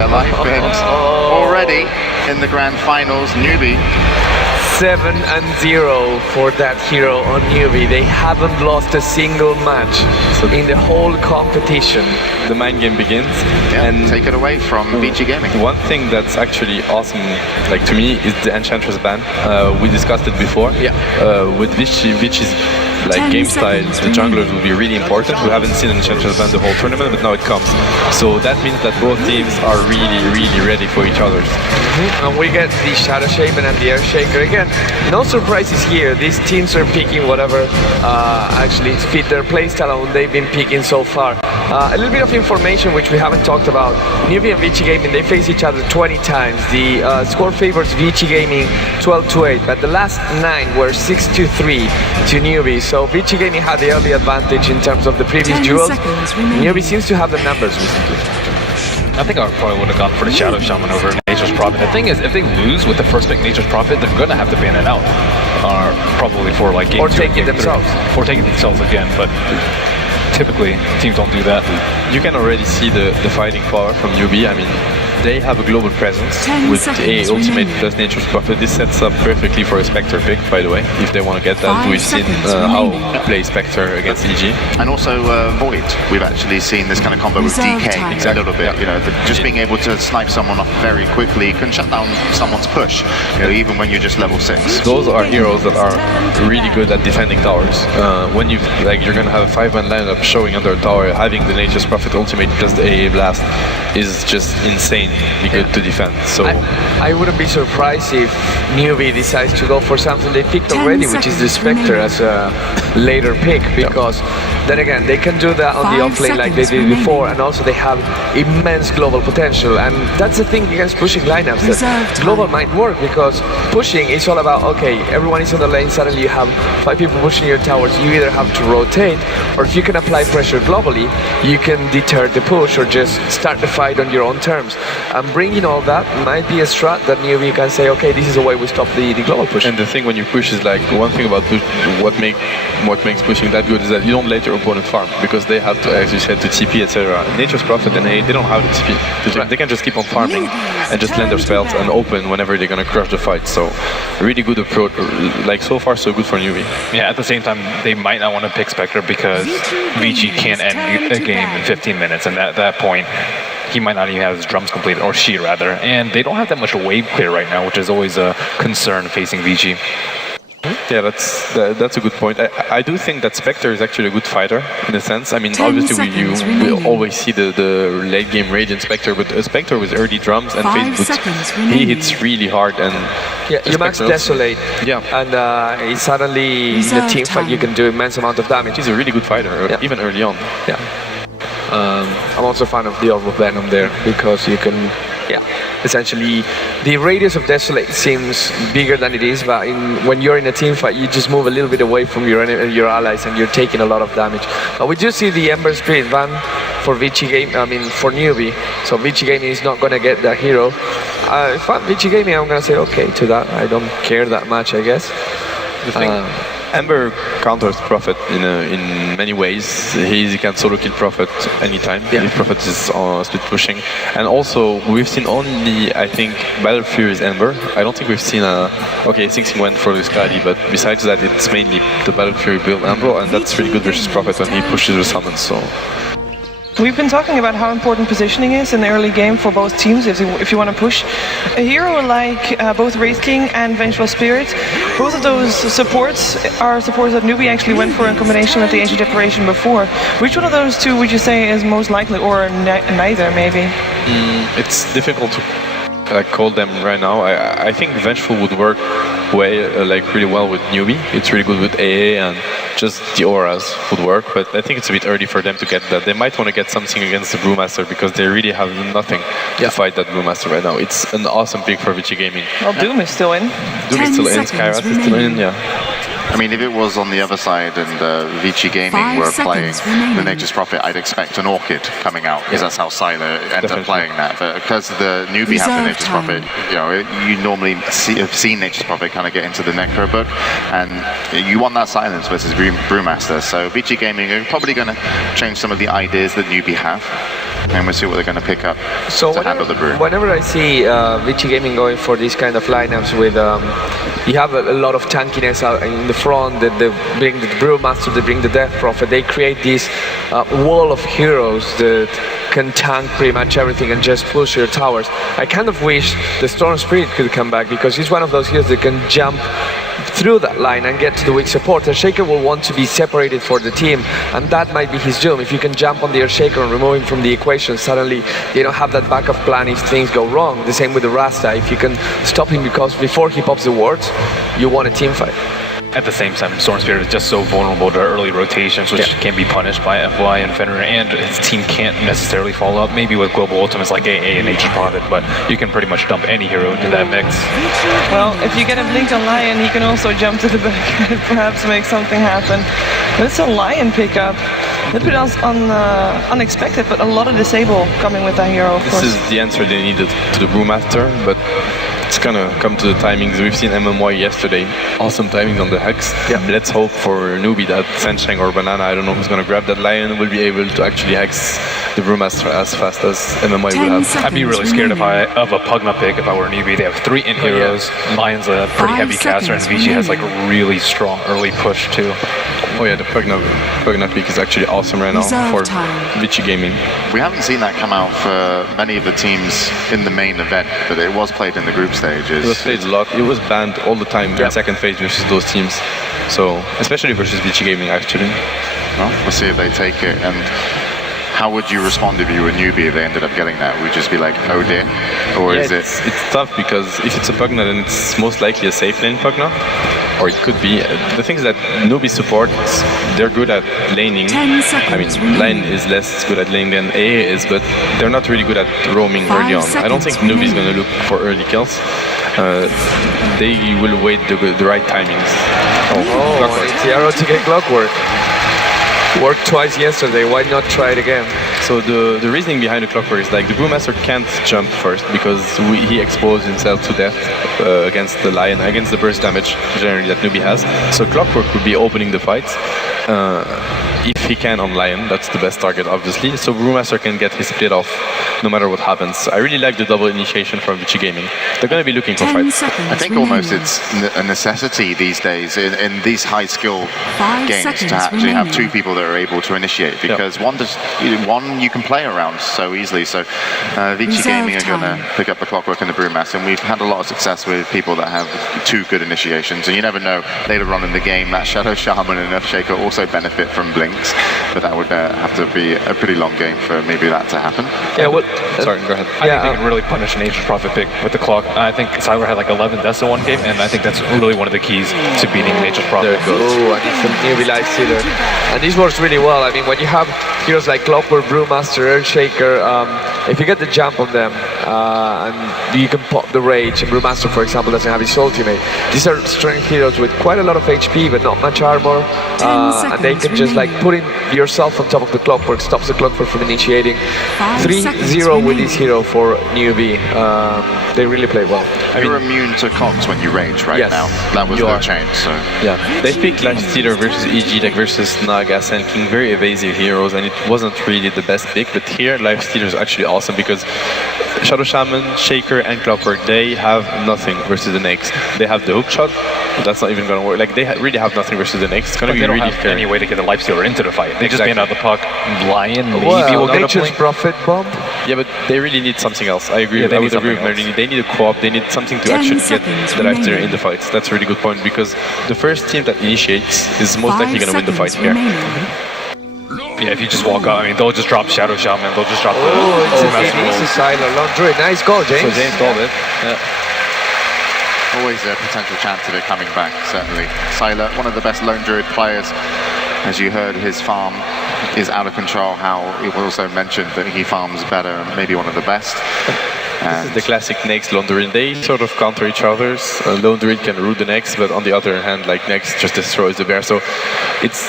their life, and already in the grand finals, Newbie. 7-0 for that hero on Newbie. They haven't lost a single match in the whole competition. The mind game begins, and take it away from VG Gaming. One thing that's actually awesome, like to me, is the Enchantress ban. We discussed it before. With Vichy's like game style, the junglers will be really important. We haven't seen an Enchantress ban the whole tournament, but now it comes. So that means that both teams are really ready for each other. And we get the Shadow Shaman and the Air Shaker again. No surprises here. These teams are picking whatever actually fit their playstyle and they've been picking so far. A little bit of information which we haven't talked about. Newbie and VG Gaming, they face each other 20 times. The score favors VG Gaming 12-8, but the last 9 were 6-3 to Newbie. So VG Gaming had the early advantage in terms of the previous duels. Newbie seems to have the numbers recently. I think I probably would have gone for the Shadow Shaman over Nature's Prophet. The thing is, if they lose with the first pick Nature's Prophet, they're going to have to ban it out. Or probably for like game 2 or take it themselves. Or take it themselves again, but typically teams don't do that. You can already see the fighting power from Newbie. I mean, they have a global presence with A Ultimate plus Nature's Prophet. This sets up perfectly for a Spectre pick, by the way, if they want to get that. We've seen how to play Spectre against EG. And also Void. We've actually seen this kind of combo with DK a little bit. You know, just being able to snipe someone off very quickly can shut down someone's push, you know, even when you're just level 6. Those are heroes that are really good at defending towers. When you're going to have a 5-man lineup showing under a tower, having the Nature's Prophet Ultimate plus the AA Blast is just insane. Be good to defend. So I wouldn't be surprised if Newbie decides to go for something they picked already, which is the Spectre as a later pick, because then again they can do that on the offlane like they did before, and also they have immense global potential. And that's the thing against pushing lineups, that global might work, because pushing is all about, okay, everyone is on the lane, suddenly you have 5 people pushing your towers, you either have to rotate, or if you can apply pressure globally, you can deter the push or just start the fight on your own terms. And bringing all that might be a strat that Newbie can say, okay, this is the way we stop the global push. And the thing when you push is like, one thing about push, what makes pushing that good is that you don't let your opponent farm, because they have to, as you said, to TP, etc. Nature's Prophet and A, they don't have to TP. They can just keep on farming and just land their spells and open whenever they're gonna crush the fight. So really good approach, like so far so good for Newbie. Yeah, at the same time, they might not want to pick Spectre because VG can't end a game in 15 minutes, and at that point, he might not even have his drums completed, or she rather, and they don't have that much wave clear right now, which is always a concern facing VG. Yeah, that's a good point. I do think that Spectre is actually a good fighter in a sense. I mean, obviously we always see the late game rage in Spectre, but a Spectre with early drums and phase boots, he hits really hard. And yeah, you max Desolate, and he suddenly in the team fight you can do immense amount of damage. He's a really good fighter, even early on. Yeah. I'm also a fan of the Orb of Venom there, because you can, essentially the radius of Desolate seems bigger than it is, but when you're in a team fight, you just move a little bit away from your allies and you're taking a lot of damage. But we do see the Ember Spirit ban for VG Gaming, for Newbie, so VG Gaming is not going to get that hero. If I'm VG Gaming, I'm going to say okay to that. I don't care that much, I guess. The thing, Ember counters Prophet in many ways. He can solo kill Prophet anytime if Prophet is split pushing. And also, we've seen only, I think, Battle Fury's Ember. I don't think we've seen okay, Sing went for Luscadi, but besides that, it's mainly the Battle Fury build Ember, and that's really good versus Prophet when he pushes the summons. So. We've been talking about how important positioning is in the early game for both teams if you want to push. A hero like both Wraith King and Vengeful Spirit, both of those supports are supports that Newbie actually went for in combination with the Ancient Declaration before. Which one of those two would you say is most likely, or neither maybe? It's difficult to call them right now. I think Vengeful would work really well with Newbie. It's really good with AA, and just the auras would work, but I think it's a bit early for them to get that. They might want to get something against the Brewmaster, because they really have nothing to fight that Brewmaster right now. It's an awesome pick for VG Gaming. Well, Doom is still in. Doom is still in, Skyrath is still in, I mean, if it was on the other side and VG Gaming were playing the Nature's Prophet, I'd expect an Orchid coming out, because that's how Silo ended up playing that. But because the newbie have the Nature's Prophet, you know, you normally have seen Nature's Prophet kind of get into the Necro book, and you want that silence versus Brewmaster. So VG Gaming are probably going to change some of the ideas that newbie have. And we'll see what they're going to pick up So to handle the Brew. whenever I see Vici Gaming going for these kind of lineups with, you have a lot of tankiness out in the front, they bring the Brewmaster, they bring the Death Prophet, they create this wall of heroes that can tank pretty much everything and just push your towers. I kind of wish the Storm Spirit could come back, because he's one of those heroes that can jump through that line and get to the weak support. Earthshaker will want to be separated for the team, and that might be his doom. If you can jump on the Earthshaker and remove him from the equation, suddenly they don't have that backup plan if things go wrong. The same with the Rasta. If you can stop him because before he pops the wards, you want a team fight. At the same time, Storm Spirit is just so vulnerable to early rotations, which can be punished by FY and Fenrir, and his team can't necessarily follow up. Maybe with global ultimates like AA and Nature's Prophet, but you can pretty much dump any hero into that mix. Well, if you get a blink on Lion, he can also jump to the back and perhaps make something happen. But it's a Lion pickup. A bit unexpected, but a lot of disable coming with that hero, of course. This is the answer they needed to the Brewmaster, but it's gonna come to the timings. We've seen MMY yesterday. Awesome timings on the Hex. Yeah. Let's hope for newbie that Sensheng or Banana, I don't know who's gonna grab that Lion, will be able to actually Hex the Brewmaster as fast as MMY will have. I'd be really scared of a Pugna pick if I were a newbie. They have 3 int heroes. Lion's a pretty heavy caster, and Vici has like a really strong early push too. Oh yeah, the Pugna pick is actually awesome right now for Vici Gaming. We haven't seen that come out for many of the teams in the main event, but it was played in the group stages. It was played a lot. It was banned all the time in second phase versus those teams. So, especially versus Vici Gaming actually. Well, we'll see if they take it. And how would you respond if you were a newbie if they ended up getting that? Would you just be like, oh dear? Or is it? It's tough, because if it's a Pugna, then it's most likely a safe lane Pugna. Or it could be. The things that newbie supports, they're good at laning. I mean, Lion is less good at laning than AA is, but they're not really good at roaming early on. I don't think newbie is going to look for early kills. They will wait the right timings. It's the arrow to get Clockwork. Worked twice yesterday, why not try it again? So the reasoning behind the Clockwork is like the Brewmaster can't jump first because he exposed himself to death against the Lion, against the burst damage generally that newbie has. So Clockwork would be opening the fight. If he can on Lion, that's the best target obviously. So Brewmaster can get his split off no matter what happens. I really like the double initiation from Vici Gaming. They're going to be looking for fights. I think almost it's a necessity these days in these high skill games to actually have 2 people that are able to initiate, because one you can play around so easily. So Vici Gaming are going to pick up the Clockwork and the Brewmaster, and we've had a lot of success with people that have 2 good initiations, and you never know, later on in the game that Shadow Shaman and Earthshaker also benefit from blinks, but that would have to be a pretty long game for maybe that to happen. Yeah, well, sorry, go ahead. I think they can really punish Nature's Prophet pick with the clock. I think Siler had like 11 deaths in one game, and I think that's really one of the keys to beating Nature's Prophet. Oh, and it's a newbie life stealer. And this works really well. I mean, when you have heroes like Clockwork, Brewmaster, Earthshaker, if you get the jump on them, and you can pop the Rage, and Brewmaster, for example, doesn't have his ultimate. These are strength heroes with quite a lot of HP, but not much armor, and they can just like putting yourself on top of the Clockwork stops the Clockwork from initiating. 3-0 with this hero for newbie. They really play well. You're immune to cogs when you rage right now. That was the change. So yeah, they picked Lifestealer versus EG, like versus Naga, Sand King, very evasive heroes, and it wasn't really the best pick. But here, Lifestealer is actually awesome because Shadow Shaman, Shaker, and Clockwork, they have nothing versus the next. They have the hook shot, but that's not even going to work. Like they really have nothing versus the next. It's going to be really fair. They don't have any way to get the Lifestealer into the fight. They just ban out the puck. Lion, maybe will get a Nature's Prophet bomb. Yeah, but they really need something else. I agree. I would agree with Marini. They need a co-op. They need something to actually get the Lifestealer in the fights. That's a really good point, because the first team that initiates is most likely going to win the fight here. Yeah, if you just walk out, I mean, they'll just drop Shadow Shaman, they'll just drop it's a Siler Laundry. Nice goal, James. So James called it. Yeah. Always a potential chance of it coming back, certainly. Siler, one of the best lone druid players. As you heard, his farm is out of control. How he also mentioned that he farms better and maybe one of the best. This is the classic next Lone Druid. They sort of counter each other. Lone Druid can root the next, but on the other hand, like next just destroys the bear. So it's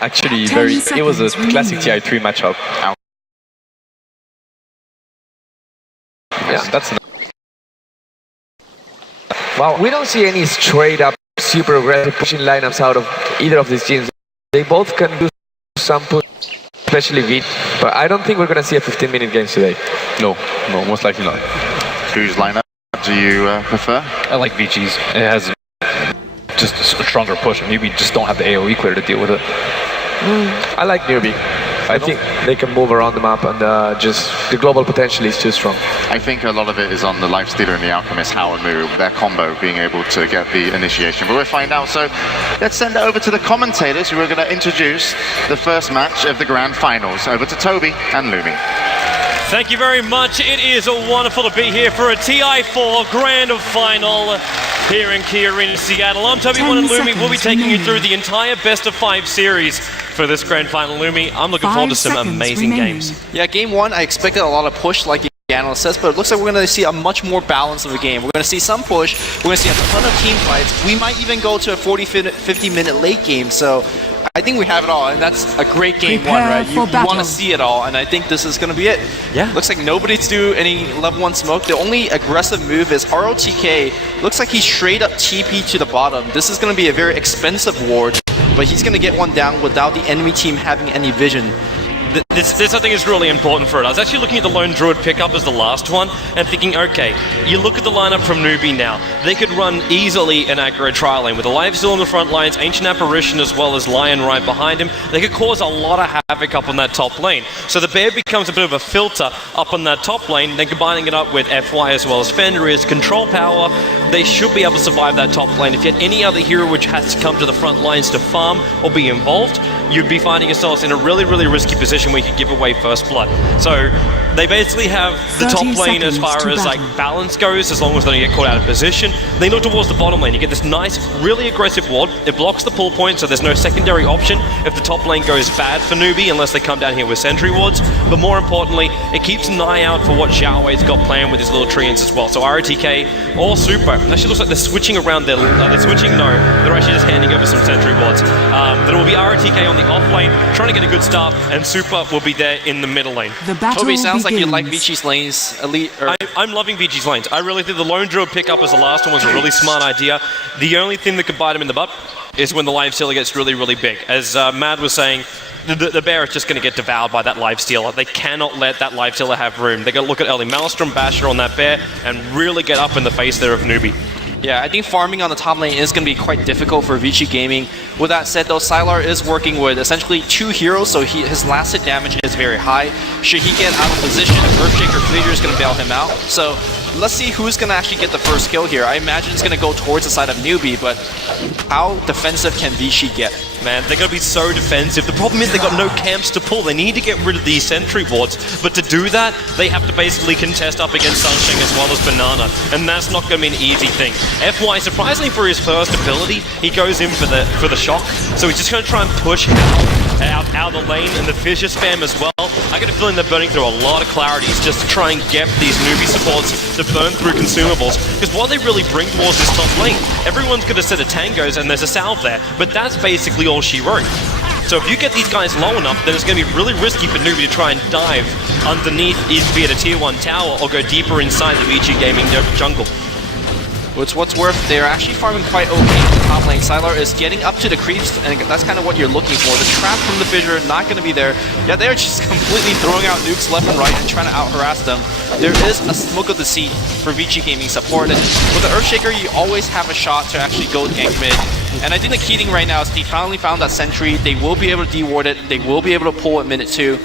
actually it was a classic TI3 matchup. Yeah, that's wow, we don't see any straight up super aggressive pushing lineups out of either of these teams. They both can do some push especially Vit. But I don't think we're going to see a 15-minute game today. No, most likely not. Whose lineup do you prefer? I like Vichi's. It has just a stronger push, and maybe just don't have the AoE clear to deal with it. I like Newbie. I think they can move around the map, and just the global potential is too strong. I think a lot of it is on the Lifestealer and the Alchemist, How and Moo, their combo being able to get the initiation. But we'll find out. So let's send it over to the commentators who are going to introduce the first match of the grand finals. Over to Toby and Lumi. Thank you very much. It is wonderful to be here for a TI4 Grand Final here in Key Arena, Seattle. I'm Toby1 and Lumi. We'll be taking you through the entire best of 5 series for this Grand Final. Lumi, I'm looking forward to some amazing games. Yeah, game 1, I expected a lot of push like the analyst says, but it looks like we're going to see a much more balance of a game. We're going to see some push, we're going to see a ton of team fights. We might even go to a 50-minute late game, so I think we have it all, and that's a great game 1, right? You want to see it all, and I think this is going to be it. Yeah. Looks like nobody's doing any level 1 smoke. The only aggressive move is ROTK. Looks like he's straight up TP to the bottom. This is going to be a very expensive ward, but he's going to get one down without the enemy team having any vision. This I think is really important for it. I was actually looking at the Lone Druid pickup as the last one and thinking, okay, you look at the lineup from Newbie now. They could run easily an aggro trial lane with a Live Still in the front lines, Ancient Apparition as well as Lion right behind him. They could cause a lot of havoc up on that top lane. So the Bear becomes a bit of a filter up on that top lane, then combining it up with FY as well as Fenrir's control power, they should be able to survive that top lane. If you had any other hero which has to come to the front lines to farm or be involved, you'd be finding yourselves in a really, really risky position where you could give away first blood. So they basically have the top lane as far as like balance goes, as long as they don't get caught out of position. They look towards the bottom lane. You get this nice, really aggressive ward. It blocks the pull point, so there's no secondary option if the top lane goes bad for Newbie, unless they come down here with sentry wards. But more importantly, it keeps an eye out for what Xiaowei's got planned with his little treants as well. So ROTK or Super. It actually looks like they're switching around their... they're switching? No. They're actually just handing over some sentry wards. There will be ROTK on the off lane, trying to get a good start, and Super will be there in the middle lane. Toby, sounds like you like Vichi's lanes. I'm loving Vichi's lanes. I really think the Lone Druid pickup as the last one was a really smart idea. The only thing that could bite him in the butt is when the Lifestealer gets really, really big. As Mad was saying, the Bear is just going to get devoured by that Lifestealer. They cannot let that Lifestealer have room. They got to look at early Maelstrom Basher on that Bear and really get up in the face there of Newbie. Yeah, I think farming on the top lane is going to be quite difficult for Vici Gaming. With that said, though, Sylar is working with essentially 2 heroes, so his last hit damage is very high. Should he get out of position, Earthshaker Fleeter is going to bail him out. So let's see who's going to actually get the first kill here. I imagine it's going to go towards the side of Newbie, but how defensive can Vici get? Man, they're going to be so defensive. The problem is they got no camps to pull. They need to get rid of these sentry wards, but to do that, they have to basically contest up against Sunshine as well as Banana, and that's not going to be an easy thing. FY, surprisingly for his first ability, he goes in for the shock, so he's just going to try and push out of the lane and the fissure spam as well. I get a feeling they're burning through a lot of clarities just to try and get these Newbie supports to burn through consumables, because what they really bring towards this top lane, everyone's got a set of tangos and there's a salve there, but that's basically all she wrote. So if you get these guys low enough, then it's going to be really risky for Newbie to try and dive underneath, be it a tier 1 tower or go deeper inside the Vici Gaming jungle. What's worth, they're actually farming quite okay in the top lane. Sylar is getting up to the creeps, and that's kind of what you're looking for. The trap from the fissure, not going to be there. Yeah, they're just completely throwing out nukes left and right and trying to out-harass them. There is a smoke of deceit for Vici Gaming support, and with the Earthshaker, you always have a shot to actually go gank mid. And I think the key thing right now is they finally found that sentry. They will be able to deward it. They will be able to pull at minute 2.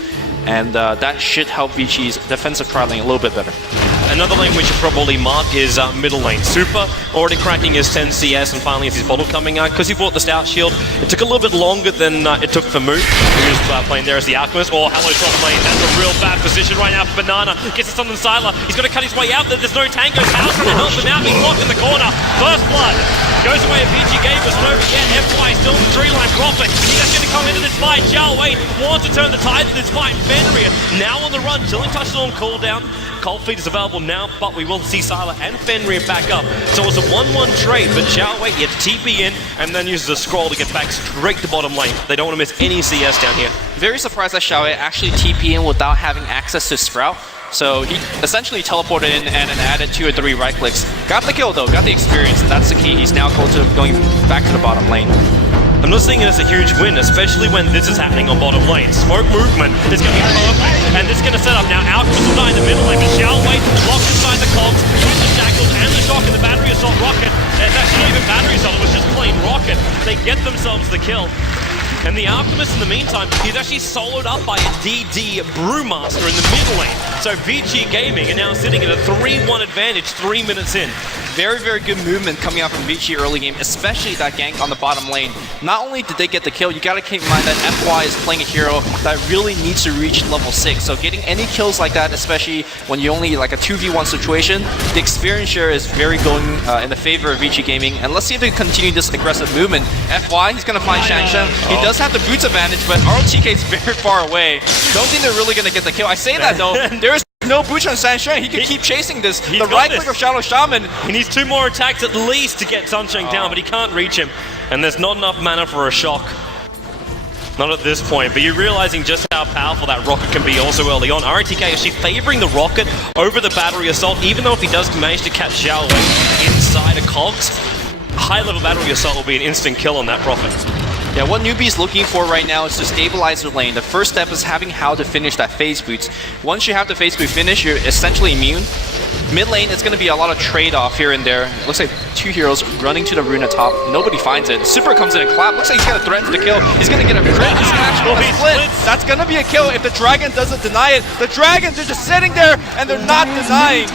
And that should help Vici's defensive trialing a little bit better. Another lane we should probably mark is middle lane. Super already cracking his 10 CS, and finally has his bottle coming out because he bought the Stout Shield. It took a little bit longer than it took for Moo, who was playing there as the Alchemist. Oh, hello top lane. That's a real bad position right now for Banana. Gets it on the Sylar. He's going to cut his way out there. There's no tangos. How's going to help him out? He's locked in the corner. First blood. Goes away if Vici gave us no yet. FY still in the tree line. Prophet. He's going to come into this fight. Xiaowei wants to turn the tide of this fight. Fenrir now on the run. Chilling Touch on cooldown. Cold Feet is available now, but we will see Sylar and Fenrir back up. So it's a 1-1 trade, but Xiaowei gets TP in and then uses a scroll to get back straight to bottom lane. They don't want to miss any CS down here. Very surprised that Xiaowei actually TP in without having access to Sprout. So he essentially teleported in and added 2 or 3 right clicks. Got the kill though, got the experience. That's the key. He's now going back to the bottom lane. I'm not seeing it as a huge win, especially when this is happening on bottom lane. Smoke movement is going to be perfect, and this is going to set up now. Alchemist will die in the middle lane. Michelle Wait locked inside the cogs with the shackles and the shock and the battery assault rocket. It's actually not even battery assault, it was just plain rocket. They get themselves the kill. And the Alchemist, in the meantime, he's actually soloed up by a DD Brewmaster in the mid lane. So VG Gaming are now sitting at a 3-1 advantage 3 minutes in. Very, very good movement coming out from VG early game, especially that gank on the bottom lane. Not only did they get the kill, you gotta keep in mind that FY is playing a hero that really needs to reach level 6. So getting any kills like that, especially when you only like a 2v1 situation, the experience share is very going in the favor of VG Gaming. And let's see if they continue this aggressive movement. FY, he's gonna find Shanshan. He does have the boots advantage, but ROTK is very far away. Don't think they're really gonna get the kill. I say that though, there's no boots on Sunshine. He can keep chasing this. The right click of Shadow Shaman. He needs 2 more attacks at least to get Sunshine down, but he can't reach him. And there's not enough mana for a shock. Not at this point, but you're realizing just how powerful that rocket can be also early on. RTK actually favoring the rocket over the battery assault, even though if he does manage to catch Xiao Wei inside a cogs, high-level battery assault will be an instant kill on that Prophet. Yeah, what Newbie is looking for right now is to stabilize the lane. The first step is having how to finish that phase boots. Once you have the phase boot finish, you're essentially immune. Mid lane, it's going to be a lot of trade-off here and there. Looks like 2 heroes running to the rune at top. Nobody finds it. Super comes in and clap. Looks like he's going to threaten the kill. He's going to get a crit. He's actually going to split. That's going to be a kill if the dragon doesn't deny it. The dragons are just sitting there and they're not denying.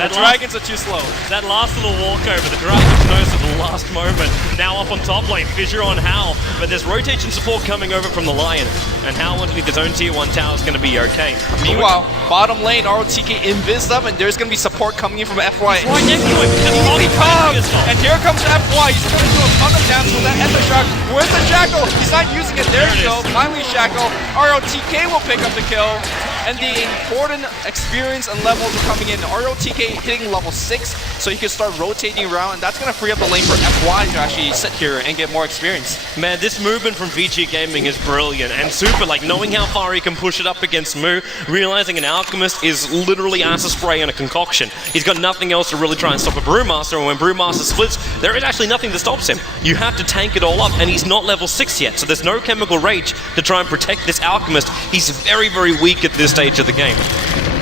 The dragons are too slow. That last little walkover, the dragons knows at the last moment. Now up on top lane, Fissure on Hal, but there's rotation support coming over from the Lion, and Hal underneath his own tier 1 tower is going to be okay. Meanwhile, bottom lane, ROTK invis them, and there's going to be support coming in from FY. Right next to him, Easy comes, and here comes FY. He's going to do a ton of damage with that Ender Shock. Where's the Shackle? He's not using it. There you go. Finally Shackle. ROTK will pick up the kill. And the important experience and levels are coming in. ROTK hitting level 6, so he can start rotating around, and that's going to free up the lane for FY to actually sit here and get more experience. Man, this movement from VG Gaming is brilliant and super, like knowing how far he can push it up against Mu, realizing an Alchemist is literally acid spray and a concoction. He's got nothing else to really try and stop a Brewmaster, and when Brewmaster splits, there is actually nothing that stops him. You have to tank it all up, and he's not level 6 yet, so there's no Chemical Rage to try and protect this Alchemist. He's very, very weak at this stage of the game.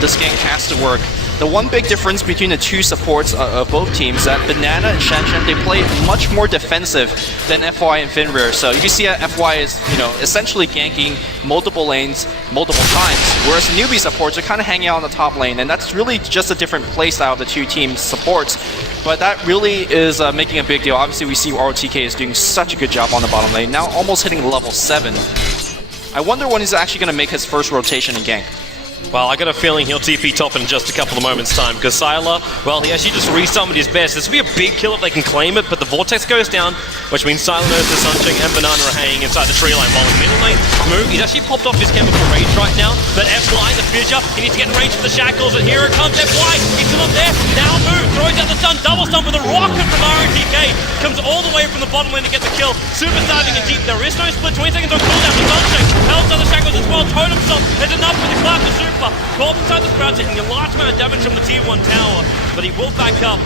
This gank has to work. The one big difference between the two supports of both teams is that Banana and Shanshan, they play much more defensive than FY and Finrear. So you can see that FY is, essentially ganking multiple lanes multiple times, whereas the newbie supports are kind of hanging out on the top lane, and that's really just a different playstyle of the two teams' supports. But that really is making a big deal. Obviously, we see ROTK is doing such a good job on the bottom lane, now almost hitting level 7. I wonder when he's actually going to make his first rotation in gank. Well, I got a feeling he'll TP top in just a couple of moments' time, because Sylar, well, he actually just resummoned his best. This will be a big kill if they can claim it, but the Vortex goes down, which means Sylar knows the Sunshine and Banana are hanging inside the tree line. While in middle lane, Move, he's actually popped off his Chemical Rage right now, but FY, the Fissure, he needs to get in range for the Shackles, and here it comes, FY, he's still up there, now Move, throws out the stun, double stun with a rocket from ROTK, comes all the way from the bottom lane to get the kill, super diving in deep, there is no split, 20 seconds on cooldown for Sunshine, helps out the Shackles as well, Totem Stomp, there's enough with the clap to Super. Caught inside the Sprouts, taking a large amount of damage from the tier 1 tower, but he will back up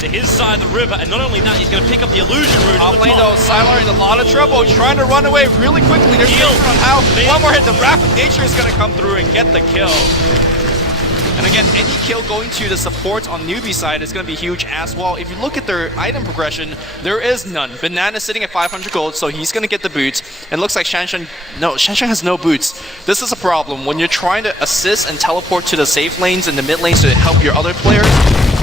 to his side of the river, and not only that, he's going to pick up the illusion rune. Top lane though, Sylar in a lot of trouble. He's trying to run away really quickly. There's on how one more hit, the Wrath of Nature is going to come through and get the kill. And again, any kill going to the supports on newbie side is going to be huge as well. If you look at their item progression, there is none. Banana sitting at 500 gold, so he's going to get the boots. And looks like Shanshan has no boots. This is a problem. When you're trying to assist and teleport to the safe lanes and the mid lanes to help your other players,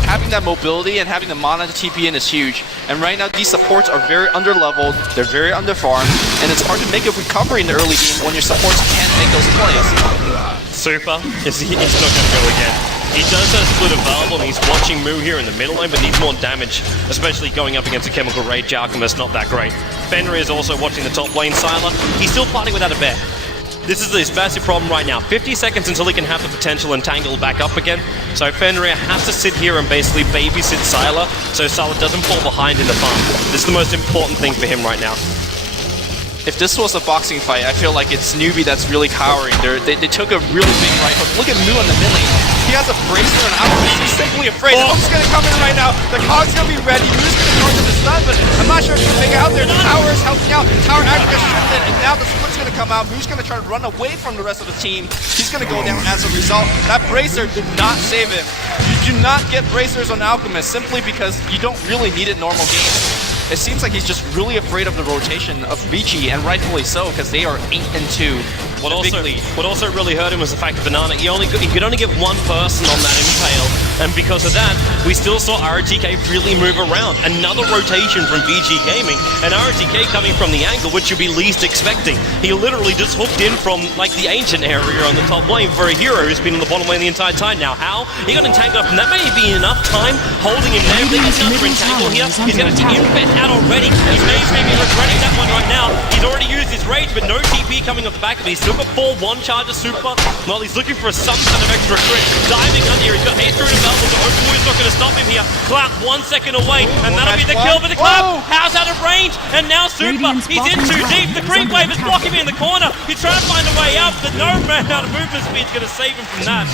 having that mobility and having the mana to TP in is huge. And right now, these supports are very under-leveled, they're very under-farmed, and it's hard to make a recovery in the early game when your supports can't make those plays. Super, he's not going to go again. He does have split available, and he's watching Mu here in the middle lane, but needs more damage, especially going up against a Chemical Rage Alchemist, not that great. Fenrir is also watching the top lane, Sylar. He's still fighting without a bet. This is his massive problem right now. 50 seconds until he can have the potential and tangle back up again. So Fenrir has to sit here and basically babysit Sylar, so Sylar doesn't fall behind in the farm. This is the most important thing for him right now. if this was a boxing fight, I feel like it's Newbie that's really cowering. They took a really big right hook. Look at Mu on the mid lane. He has a bracer and Alchemist. He's simply afraid. The hook's gonna come in right now. The Cog's gonna be ready. Mu's gonna go into the stun, but I'm not sure if he's gonna out there. The tower is helping out. Tower actually gets shifted, and now the split's gonna come out. Mu's gonna try to run away from the rest of the team. He's gonna go down as a result. That bracer did not save him. You do not get bracers on Alchemist simply because you don't really need it in normal games. It seems like he's just really afraid of the rotation of Vici, and rightfully so, because they are 8-2. What also really hurt him was the fact that Banana, he could only get one person on that impale, and because of that, we still saw RTK really move around. Another rotation from VG Gaming, and RTK coming from the angle, which you'd be least expecting. He literally just hooked in from like the ancient area on the top lane for a hero who's been on the bottom lane the entire time. Now how? He got entangled up, and that may be enough time holding him there. If they get another entangle here, he's going to infest out already. He may be regretting that one right now. He's already used his rage, but no TP coming off the back of it. He's still got 4-1 charges super. Well, he's looking for some kind of extra crit. Diving under here, he's got haste through the belt, but the Overwatch not going to stop him here. Clout 1 second away, and that'll be the kill for the Clout. How's out of range? And now Super, he's in too deep. The creep wave is blocking him in the corner. He's trying to find a way out, but no amount of movement speed's going to save him from that.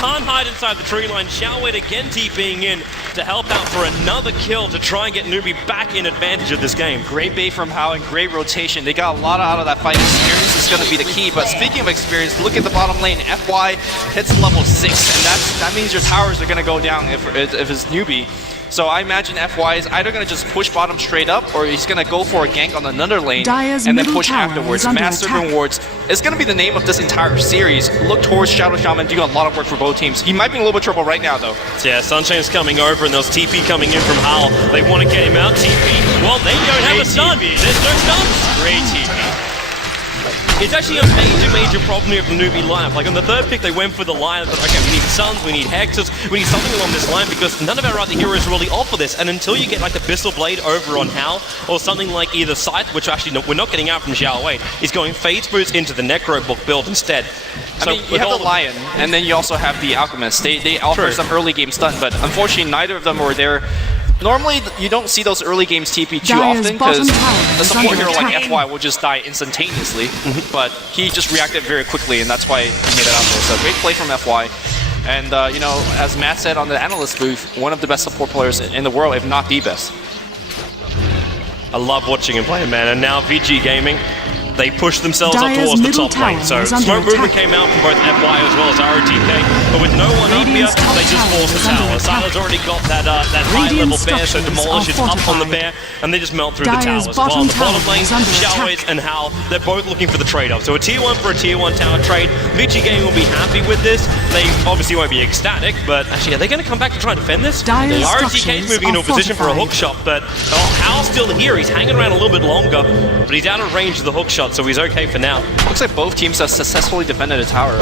Can't hide inside the tree line. Xiaowei again TPing in to help out for another kill to try and get Newbie back in advantage of this game. Great bait from Hao and great rotation. They got a lot out of that fight. Experience is going to be the key, but speaking of experience, look at the bottom lane. FY hits level 6, and that means your towers are going to go down if it's Newbie. So I imagine FY is either going to just push bottom straight up, or he's going to go for a gank on another lane and then push afterwards. Master Rewards is going to be the name of this entire series. Look towards Shadow Shaman doing a lot of work for both teams. He might be in a little bit of trouble right now, though. Yeah, Sunshine's coming over, and there's TP coming in from Hal. They want to get him out. TP. Well, they don't have a stun. There's no stuns. Great TP. It's actually a major problem here from the Newbie lineup. Like on the third pick, they went for the lineup that, okay, we need Suns, we need Hexes, we need something along this line because none of our other heroes really offer this. And until you get like the Bissell Blade over on Hal, or something like either Scythe, which actually we're not getting out from Xiaowei, he's going Fade's Boots into the Necro Book build instead. I mean, you have the Lion, and then you also have the Alchemist. They offer some early game stun, but unfortunately neither of them were there. Normally, you don't see those early games TP too often because a support hero like FY will just die instantaneously, but he just reacted very quickly, and that's why he made it out there. So great play from FY. And, you know, as Matt said on the analyst booth, one of the best support players in the world, if not the best. I love watching him play, man. And now VG Gaming, they push themselves up towards the top lane. So smoke movement came out from both FY as well as RTK, but with no one up here, they just force the tower. Sila's already got that high-level bear, so Demolish is up on the bear, and they just melt through the towers as well. On the bottom lane, Xiaowei and Hal, they're both looking for the trade-off. So a tier 1 for a tier 1 tower trade. VG Gaming will be happy with this. They obviously won't be ecstatic, but actually, are they going to come back to try and defend this? RTK's moving into a position for a hook shot, but Hal's still here. He's hanging around a little bit longer, but he's out of range of the hook shot, so he's okay for now. Looks like both teams have successfully defended a tower.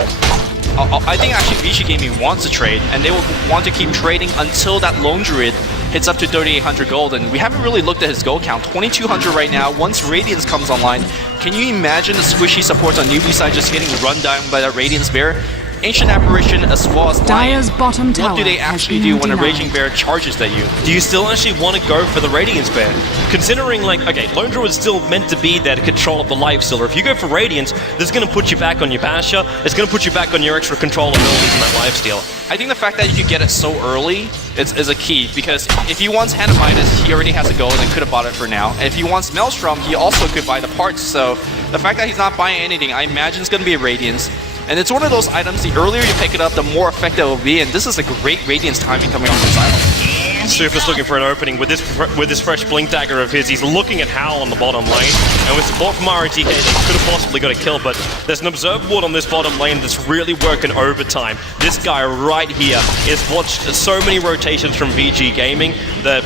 I think actually VG Gaming wants to trade, and they will want to keep trading until that Lone Druid hits up to 3,800 gold, and we haven't really looked at his gold count. 2,200 right now. Once Radiance comes online, can you imagine the squishy supports on Newbie side just getting run down by that Radiance Bear? Ancient Apparition as well as Lion. What do they actually do when a Raging Bear charges at you? Do you still actually want to go for the Radiance Bear? Considering, like, okay, Lone Druid is still meant to be there to control up the Lifestealer. If you go for Radiance, this is going to put you back on your Basher. It's going to put you back on your extra control abilities in that Lifestealer. I think the fact that you can get it so early is a key, because if he wants Hanamitis, he already has a gold and could have bought it for now. And if he wants Maelstrom, he also could buy the parts. So the fact that he's not buying anything, I imagine it's going to be a Radiance. And it's one of those items, the earlier you pick it up, the more effective it will be, and this is a great Radiance timing coming off this island. Super's looking for an opening with this fresh Blink Dagger of his. He's looking at Hal on the bottom lane, and with support from RTK, they could have possibly got a kill, but there's an Observe Ward on this bottom lane that's really working overtime. This guy right here has watched so many rotations from VG Gaming that,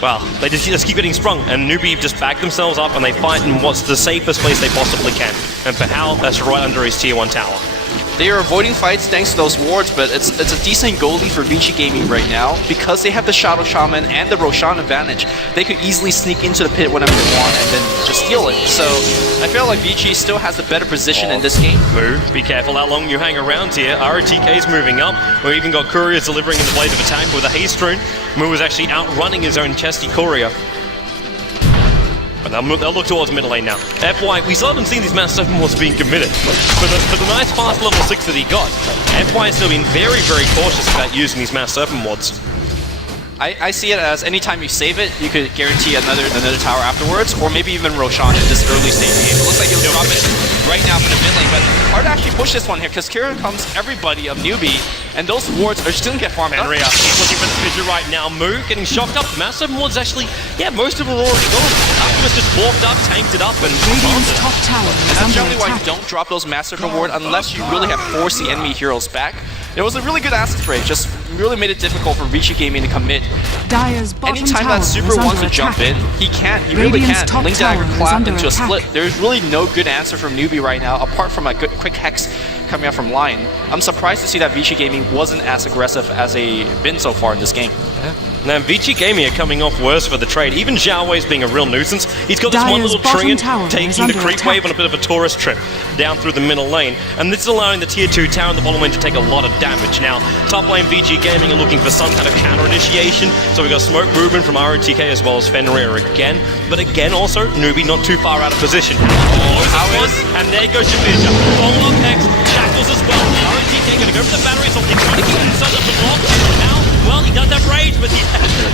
well, they just keep getting sprung, and Newbie just back themselves up and they fight in what's the safest place they possibly can. And for Hal, that's right under his tier 1 tower. They are avoiding fights thanks to those wards, but it's a decent goalie for VG Gaming right now because they have the Shadow Shaman and the Roshan advantage. They could easily sneak into the pit whenever they want and then just steal it. So I feel like VG still has the better position in this game. Move. Be careful how long you hang around here. RTK's moving up. We've even got Couriers delivering in the Blade of Attack with a haste rune. Mu is actually outrunning his own chesty Courier. And they'll look towards middle lane now. FY, we still haven't seen these Mass 7 wards being committed. For the nice fast level 6 that he got, FY has still been very, very cautious about using these Mass 7 wards. I see it as anytime you save it, you could guarantee another tower afterwards, or maybe even Roshan in this early stage game. It looks like he'll drop it right now from the mid lane, but hard to actually push this one here, because here comes everybody of newbie, and those wards are just going to get farmed up. Henria, he's looking for the fissure right now. Moo getting shocked up. Massive wards actually, yeah, most of them are already gone. Alchemist just walked up, tanked it up, and farmed it. And that's generally why you don't drop those Master Reward unless you really have forced the enemy heroes back. It was a really good asset break, just really made it difficult for Vici Gaming to commit. Anytime that Super wants to jump in, he can't, he really can't. Link Dagger clap into a split. There's really no good answer from Newbie right now, apart from a good quick Hex coming out from line. I'm surprised to see that Vici Gaming wasn't as aggressive as they've been so far in this game. Now, Vici Gaming are coming off worse for the trade. Even Zhao Wei's being a real nuisance. He's got this one little Treant taking the creep wave on a bit of a tourist trip down through the middle lane. And this is allowing the tier 2 tower in the bottom lane to take a lot of damage. Now, top lane Vici Gaming are looking for some kind of counter initiation. So we've got smoke movement from ROTK as well as Fenrir again. But again, also, Newbie not too far out of position. And there goes Shavisha. Follow up next, Shackles as well. ROTK going to go for the batteries on the trying to keep himself up the block. Now, well, he does have rage, but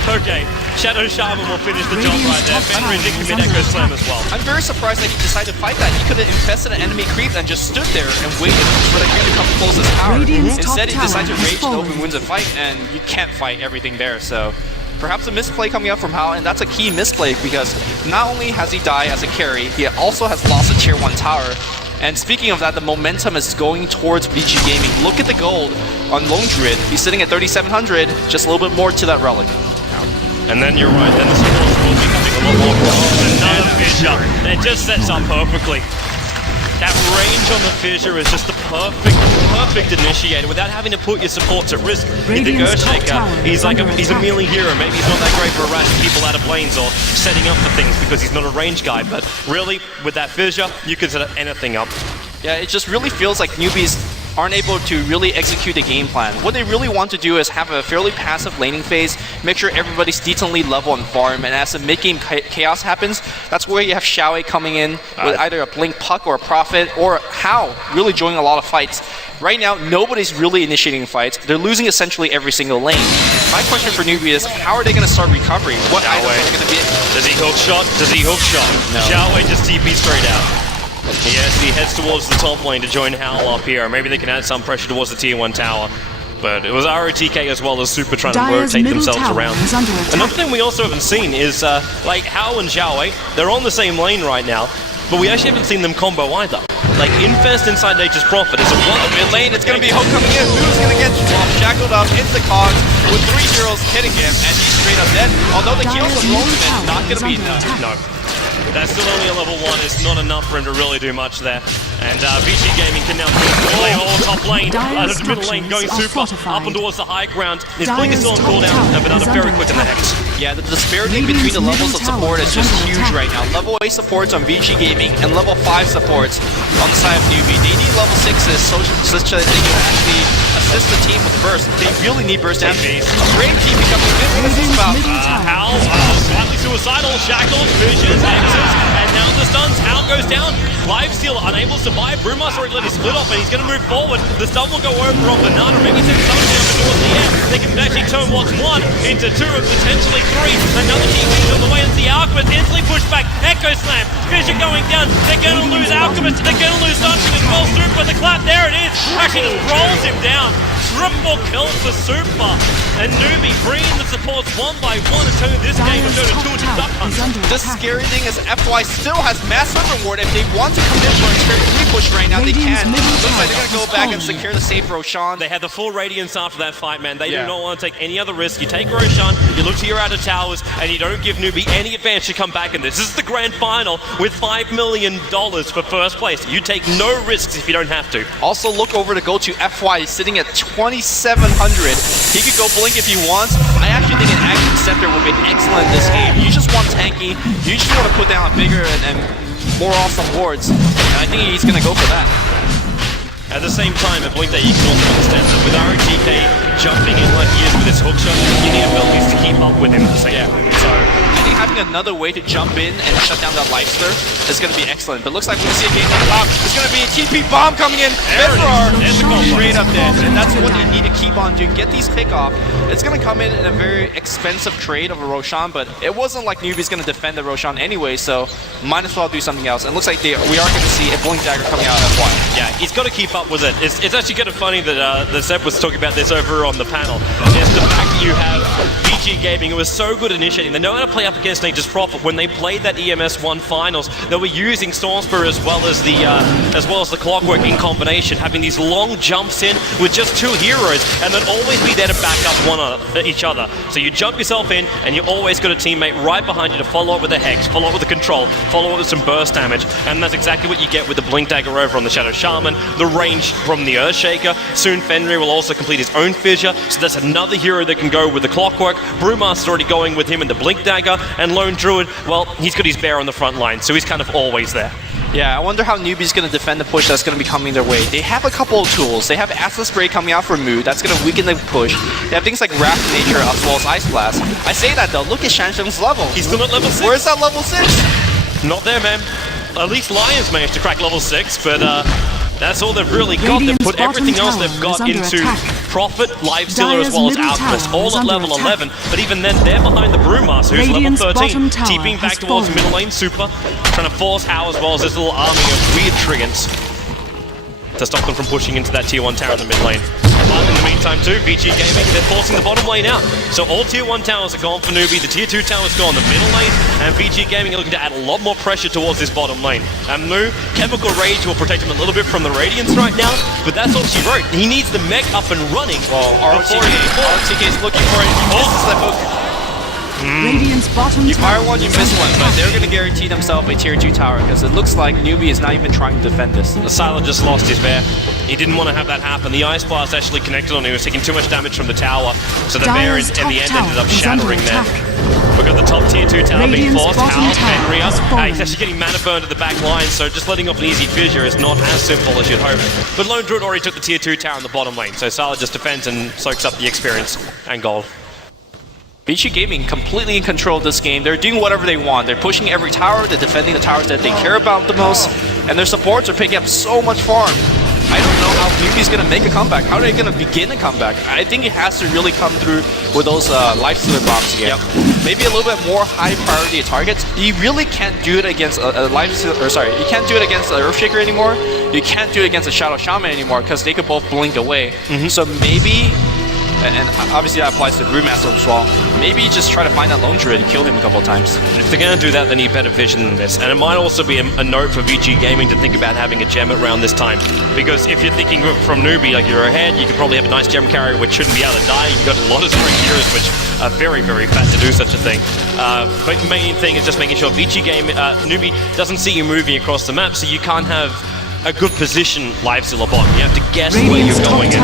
okay. Shadow Shaman will finish the job right there. Fenrir did commit Echo Slam as well. I'm very surprised that he decided to fight that. He could have infested an enemy creep and just stood there and waited for the creep to come close his tower. Instead, he decided to rage and open wins a fight, and you can't fight everything there. So perhaps a misplay coming up from Hao, and that's a key misplay because not only has he died as a carry, he also has lost a tier 1 tower. And speaking of that, the momentum is going towards Vici Gaming. Look at the gold on Lone Druid. He's sitting at 3,700, just a little bit more to that relic. And then you're right, then the supports will be becoming a lot more crossed. Another fissure. It just sets up perfectly. That range on the fissure is just the perfect initiator without having to put your supports at risk. In the Earthshaker, he's a melee hero. Maybe he's not that great for harassing people out of lanes or setting up for things because he's not a range guy. But really, with that fissure, you can set anything up. Yeah, it just really feels like newbies aren't able to really execute the game plan. What they really want to do is have a fairly passive laning phase, make sure everybody's decently level and farm, and as the mid-game chaos happens, that's where you have Xiaowei coming in with either a Blink Puck or a Prophet, or Hao really joining a lot of fights. Right now, nobody's really initiating fights. They're losing essentially every single lane. My question for newbie is, how are they going to start recovering? What items are they going to be? Does he hook shot? Does he hook shot? No. Xiaowei just TP straight out. Yes, he heads towards the top lane to join Howl up here. Maybe they can add some pressure towards the tier 1 tower. But it was ROTK as well as Super trying to rotate themselves around. Another thing we also haven't seen is, like, Howl and Xiaowei, they're on the same lane right now, but we actually haven't seen them combo either. Like, Infest inside Nature's Prophet is a mid lane, it's going to be Hook coming in. Who's going to get shackled up into Cogs with 3 heroes hitting him, and he's straight up dead. Although the kills from Ultimate, not going to be enough. No. That's still only a level 1. It's not enough for him to really do much there. And Vici Gaming can now play all top lane, the middle lane going super up and towards the high ground. His blink is still on cooldown, but out very quick in the Hex. Yeah, the disparity between the levels of support is just huge right now. Level 8 supports on Vici Gaming and level 5 supports on the side of Newbie. They need level 6s such that they can actually assist the team with burst. They really need burst damage. Great team becoming good for this spot. Hal, slightly suicidal, shackles, visions, exits, and now the stuns. Hal goes down. Lifesteal unable to survive. Brumas already let it split off, and he's going to move forward. The stun will go over on Banana. Maybe take some down towards the end. They can actually turn what's 1 into 2 and potentially 3. Another team on the way into the Alchemist. Instantly pushed back. Echo Slam. Vision going down. They're going to lose Alchemist. They're going to lose Dungeon as well. Super the clap. There it is. Actually just rolls him down. Triple kill for Super. And Newbie bringing the supports 1 by 1 and turning this game into a 2 duck hunt. The scary thing is FY still has massive reward. If they want to commit for a scary push right now, they can. Looks like they're going to go back and secure the safe Roshan. They had the full Radiance after that fight, man. They do not want to take any other risk. You take Roshan, you look to your outer towers, and you don't give Newbie any advantage to come back in this. This is the grand final with $5 million for first place. You take no risks if you don't have to. Also, look over to go to FY, sitting at 2,700. He could go blink if he wants. I actually think an Action Scepter would be excellent in this game. You just want tanky. You just want to put down bigger and more awesome wards. And I think he's going to go for that. At the same time, at Blink that you can also understand that with ROTK jumping in like he is with his hook shot, you need abilities to keep up with him at the same time. So I think having a another way to jump in and shut down that Lifester is going to be excellent. But looks like we're going to see a game on top. It's going to be a TP bomb coming in. Bedrar straight up dead. And that's what you need to keep on doing. Get these pick off. It's going to come in a very expensive trade of a Roshan, but it wasn't like Newbie's going to defend the Roshan anyway, so might as well do something else. And it looks like we are going to see a Blink Dagger coming out at F1. Yeah, he's got to keep up with it. It's actually kind of funny that Seb was talking about this over on the panel. Is the fact that you have VG Gaming, who was so good at initiating. They know how to play up against Nature's Prophet. When they played that EMS 1 finals, they were using Storm Spirit as well as the Clockwork in combination, having these long jumps in with just 2 heroes, and then always be there to back up each other. So you jump yourself in, and you always got a teammate right behind you to follow up with a Hex, follow up with a Control, follow up with some burst damage, and that's exactly what you get with the Blink Dagger over on the Shadow Shaman, the range from the Earthshaker. Soon Fenrir will also complete his own fissure, so that's another hero that can go with the Clockwork. Brewmaster's already going with him in the Blink Dagger, and Lone Druid, well, he's got his bear on the front line, so he's kind of always there. Yeah, I wonder how Newbie's going to defend the push that's going to be coming their way. They have a couple of tools. They have Acid Spray coming out for Mood. That's going to weaken the push. They have things like Wrath of Nature as well as Ice Blast. I say that though, look at Shansheng's level. He's still at level 6. Where's that level 6? Not there, man. At least Lions managed to crack level 6, but that's all they've really got. They've put everything else they've got into Prophet, Lifestealer, as well as Alchemist, all at level 11. But even then, they're behind the Brewmaster, who's level 13, TPing back towards middle lane super, trying to force How as well as this little army of weird triggers to stop them from pushing into that tier 1 tower in the mid lane. But in the meantime too, VG Gaming, they're forcing the bottom lane out. So all tier 1 towers are gone for Newbie, the tier 2 towers gone, the middle lane, and VG Gaming are looking to add a lot more pressure towards this bottom lane. And Moo, Chemical Rage will protect him a little bit from the Radiance right now, but that's all she wrote. He needs the mech up and running. Well, RTK is looking for it. He misses the hook. You fire one, you miss one, but they're going to guarantee themselves a tier 2 tower because it looks like Newbie is not even trying to defend this. The Silent just lost his bear. He didn't want to have that happen. The Ice Blast actually connected on him. He was taking too much damage from the tower, so the bear in the end ended up shattering there. We've got the top tier 2 tower being forced. Hal, Fenrir. He's actually getting mana burned at the back line, so just letting off an easy fissure is not as simple as you'd hope. But Lone Druid already took the tier 2 tower in the bottom lane, so Silent just defends and soaks up the experience and gold. VG Gaming completely in control of this game. They're doing whatever they want. They're pushing every tower, they're defending the towers that they care about the most, and their supports are picking up so much farm. I don't know how Newbie's going to make a comeback. How are they going to begin a comeback? I think it has to really come through with those Lifestealer bombs again. Yep. Maybe a little bit more high priority targets. You really can't do it against a Lifestealer, or sorry, you can't do it against an Earthshaker anymore. You can't do it against a Shadow Shaman anymore because they could both blink away. So maybe, and obviously that applies to Brewmaster as well, maybe just try to find that Lone Druid and kill him a couple of times. If they're going to do that, they need better vision than this. And it might also be a note for VG Gaming to think about having a gem around this time. Because if you're thinking from Newbie, like you're ahead, you could probably have a nice gem carrier which shouldn't be able to die. You've got a lot of strength heroes which are very, very fat to do such a thing. But the main thing is just making sure VG Gaming, Newbie doesn't see you moving across the map, so you can't have a good position Lifestealer bot. You have to guess where you're going. And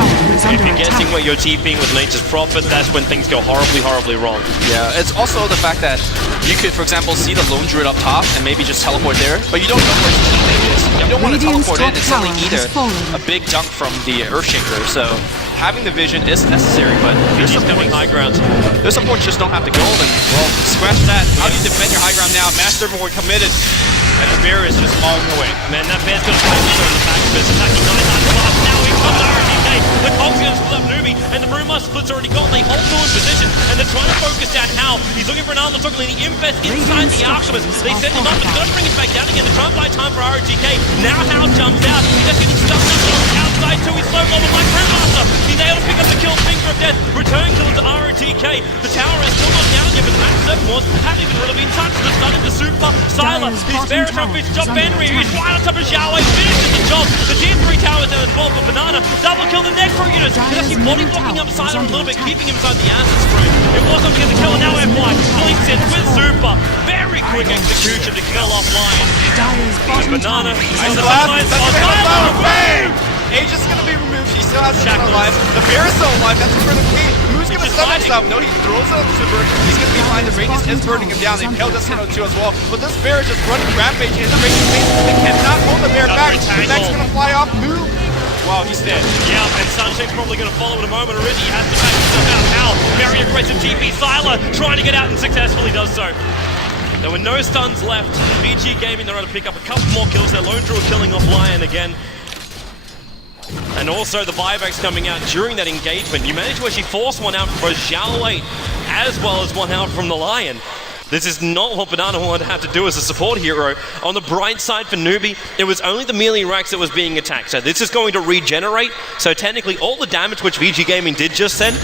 if you're guessing where you're TPing with Nature's Prophet, that's when things go horribly, horribly wrong. Yeah, it's also the fact that you could, for example, see the Lone Druid up top and maybe just teleport there, but you don't know where his teammate is. You don't want to teleport in and suddenly eat a big dunk from the Earthshaker, so having the vision is necessary, but VG's coming high ground. Their supports just don't have the gold, and well, scratch that. How do you defend your high ground now? Master were committed, and the bear is just falling away. Man, that bear's got a focus on the back of his attacking 9 now he comes to RTK. The Cog's going to split up Newbie, and the Brewmaster split's already gone. They hold to in position, and they're trying to focus down Hal. He's looking for an armor toggle, and he infests inside the Alchemist. They set him up, but they're going to bring him back down again. They're trying to buy time for RTK. Now Hal jumps out. He's just getting stuck outside too. He's slow level by Brewmaster. He's able to pick up the kill, Finger of Death, returning to the RTK. The tower is still not down yet, but the Max 7 Wars haven't even really been touched. They're starting to super Sylar. He's very trying to finish the job. Fenrir, he's right on top of Xiaowei, finishes the job. The tier 3 tower is down as well for Banana. Double kill the next 4 units. He's actually body blocking up Sylar a little bit, keeping him inside the acid spray. It wasn't to get the kill, and now F1 blinks in with super. Very quick execution to kill off Lion. And Banana is the last. Age is going to be removed. He still has a shot alive. The bear is still alive. That's for the key. Who's going to stun himself? No, he throws out the super. He's going to be fine. The Radiance is burning him down. The Impale does hit on 2 as well. But this bear is just running rampage in the Radiance base. They cannot hold the bear back. The next going to fly off. Move. Wow, he's dead. Yeah, and Sunshane's probably going to follow in a moment already. He has to back himself out. Hal, very aggressive TP. Sylar trying to get out and successfully does so. There were no stuns left. VG Gaming, they're able to pick up a couple more kills. Their lone druid killing off Lion again. And also the buybacks coming out during that engagement. You managed to actually force one out for Xiaowei, as well as one out from the Lion. This is not what Banana wanted to have to do as a support hero. On the bright side for Newbie, it was only the melee racks that was being attacked. So this is going to regenerate. So technically all the damage which VG Gaming did just then,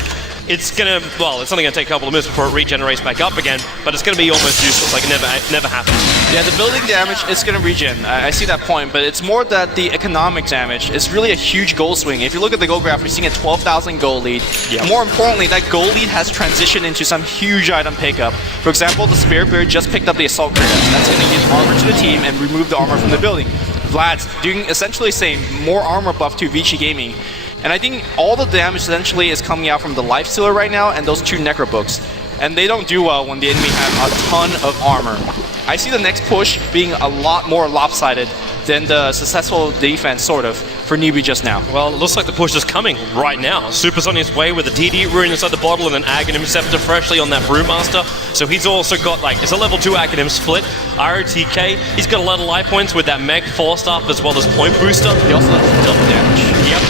it's gonna, well, it's only gonna take a couple of minutes before it regenerates back up again, but it's gonna be almost useless, like it never happened. Yeah, the building damage is gonna regen. I see that point, but it's more that the economic damage is really a huge goal swing. If you look at the goal graph, we're seeing a 12,000 goal lead. Yep. More importantly, that goal lead has transitioned into some huge item pickup. For example, the Spirit Bear just picked up the Assault Kratos. That's gonna give armor to the team and remove the armor from the building. Vlad's doing essentially the same, more armor buff to VG Gaming. And I think all the damage essentially is coming out from the Life Stealer right now and those 2 Necro Books. And they don't do well when the enemy have a ton of armor. I see the next push being a lot more lopsided than the successful defense, sort of, for Newbie just now. Well, it looks like the push is coming right now. Super's on his way with a DD rune inside the bottle and an Aghanim Scepter freshly on that Brewmaster. So he's also got, like, it's a level 2 Aghanim split. ROTK, he's got a lot of life points with that Mech Force Staff as well as Point Booster. He also has double damage. Yep.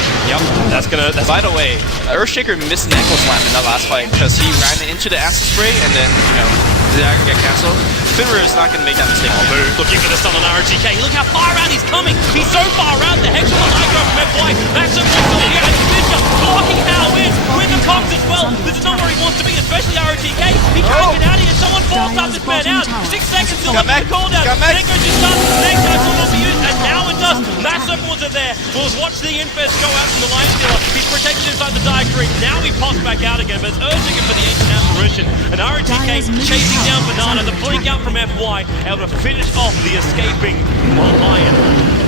By the way, Earthshaker missed an Ankle Slam in that last fight because he ran into the Acid Spray and then, you know, the dagger get cancelled. Finra is not going to make that mistake. Looking for the stun on ROTK. Look how far out he's coming. He's so far out. The Hex on the Lyco from FY. Maxim still here. And Fisher blocking Hao in with the Cox as well. This is not where he wants to be, especially ROTK. He can't get out of here. Someone forced up this man out. 6 seconds till the cooldown. Then goes his stun. Next time will not be used. And now it does. Massive was there. We'll watch the Infest go out from the Life Stealer. He's protected inside the Diagram. Now he pops back out again, but it's urging him for the Ancient Apparition. And ROTK chasing down Banana. The blink out from FY, able to finish off the escaping Lion.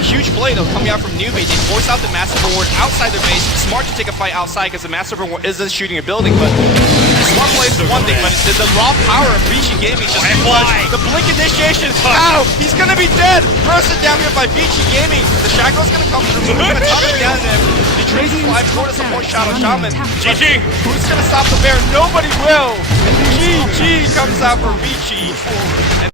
Huge play though coming out from Newbie. They force out the Master Ward outside their base. Smart to take a fight outside because the Master Ward isn't shooting a building, but smart play is one thing, but the raw power of VG Gaming just too much. The blink initiation. Ow! He's gonna be dead! Roasted down here by VG Gaming. The Shackle's gonna come to remove him and top him down him. He traces life toward a support shot on Shaman. GG! Who's gonna stop the bear? Nobody will! GG comes out for VG.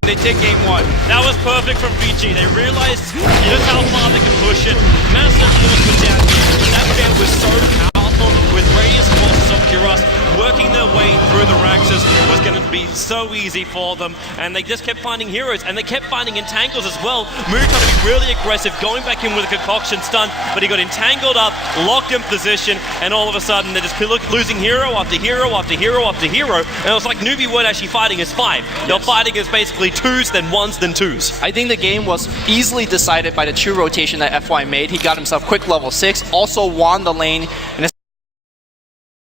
And they take game 1. That was perfect from VG. They realized just how far they can push it. Massive movement down here. That bear was so powerful with Radius Forces of Kuros working their way through the Raxus was going to be so easy for them, and they just kept finding heroes, and they kept finding entangles as well. Moon trying to be really aggressive, going back in with a concoction stun, but he got entangled up, locked in position, and all of a sudden they're just losing hero after hero after hero after hero, and it was like Newbie weren't actually fighting as 5. They're fighting as basically 2s, then 1s, then 2s. I think the game was easily decided by the 2 rotation that FY made. He got himself quick level 6, also won the lane in a